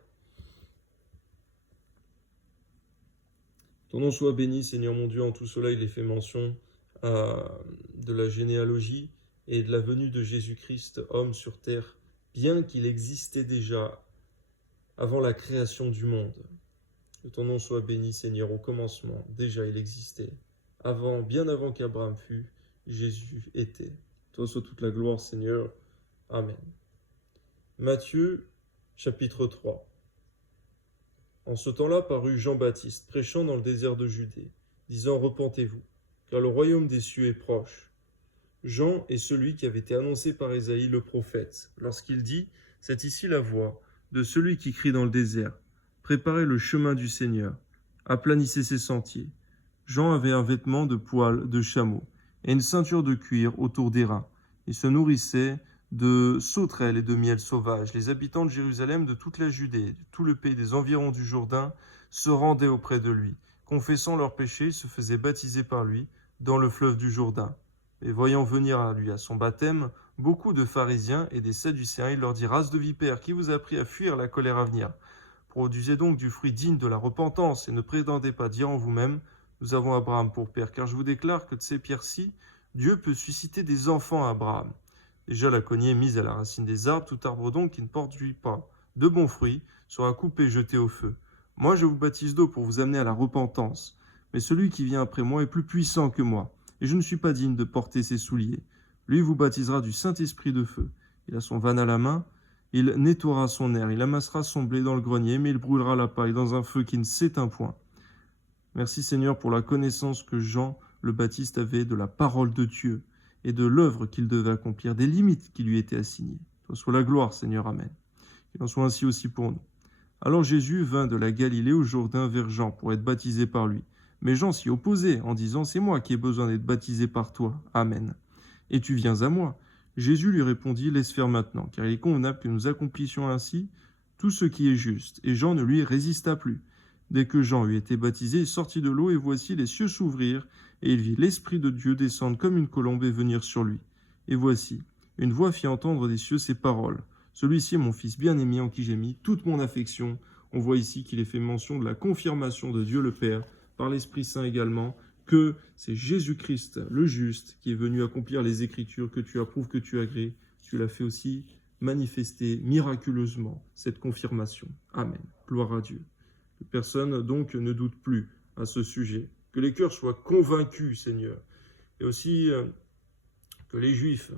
Ton nom soit béni, Seigneur mon Dieu. En tout cela, il est fait mention de la généalogie et de la venue de Jésus-Christ, homme sur terre, bien qu'il existait déjà avant la création du monde. Que ton nom soit béni, Seigneur. Au commencement, déjà il existait. Bien avant qu'Abraham fût, Jésus était. Toi soit toute la gloire, Seigneur. Amen. Matthieu, chapitre 3. En ce temps-là parut Jean-Baptiste, prêchant dans le désert de Judée, disant: Repentez-vous, car le royaume des cieux est proche. Jean est celui qui avait été annoncé par Ésaïe le prophète, lorsqu'il dit: C'est ici la voix de celui qui crie dans le désert: Préparez le chemin du Seigneur, aplanissez ses sentiers. Jean avait un vêtement de poil de chameau et une ceinture de cuir autour des reins. Il se nourrissait de sauterelles et de miel sauvage. Les habitants de Jérusalem, de toute la Judée, de tout le pays des environs du Jourdain, se rendaient auprès de lui. Confessant leurs péchés, ils se faisaient baptiser par lui dans le fleuve du Jourdain. Et voyant venir à lui à son baptême beaucoup de pharisiens et des sadducéens, il leur dit: Race de vipères, qui vous a appris à fuir la colère à venir? Produisez donc du fruit digne de la repentance, et ne prétendez pas dire en vous-même: Nous avons Abraham pour père, car je vous déclare que de ces pierres-ci, Dieu peut susciter des enfants à Abraham. Déjà la cognée est mise à la racine des arbres, tout arbre donc qui ne produit pas de bons fruits sera coupé et jeté au feu. Moi je vous baptise d'eau pour vous amener à la repentance, mais celui qui vient après moi est plus puissant que moi, et je ne suis pas digne de porter ses souliers. Lui vous baptisera du Saint-Esprit de feu. Il a son van à la main, il nettoiera son aire, il amassera son blé dans le grenier, mais il brûlera la paille dans un feu qui ne s'éteint point. Merci Seigneur pour la connaissance que Jean le Baptiste avait de la parole de Dieu et de l'œuvre qu'il devait accomplir, des limites qui lui étaient assignées. Toi soit la gloire, Seigneur, Amen. Qu'il en soit ainsi aussi pour nous. Alors Jésus vint de la Galilée au Jourdain vers Jean pour être baptisé par lui. Mais Jean s'y opposait en disant: C'est moi qui ai besoin d'être baptisé par toi. Amen. Et tu viens à moi. Jésus lui répondit: Laisse faire maintenant, car il est convenable que nous accomplissions ainsi tout ce qui est juste. Et Jean ne lui résista plus. Dès que Jean eut été baptisé, il sortit de l'eau, et voici les cieux s'ouvrirent, et il vit l'Esprit de Dieu descendre comme une colombe et venir sur lui. Et voici, une voix fit entendre des cieux ces paroles: Celui-ci est mon Fils bien-aimé en qui j'ai mis toute mon affection. On voit ici qu'il est fait mention de la confirmation de Dieu le Père, par l'Esprit Saint également, que c'est Jésus-Christ, le juste, qui est venu accomplir les Écritures, que tu approuves, que tu agrées. Tu l'as fait aussi manifester miraculeusement, cette confirmation. Amen. Gloire à Dieu. Que personne donc ne doute plus à ce sujet. Que les cœurs soient convaincus, Seigneur, et aussi que les Juifs,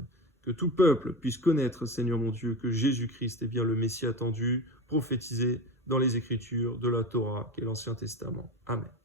que tout peuple puisse connaître, Seigneur mon Dieu, que Jésus-Christ est bien le Messie attendu, prophétisé dans les Écritures de la Torah, qui est l'Ancien Testament. Amen.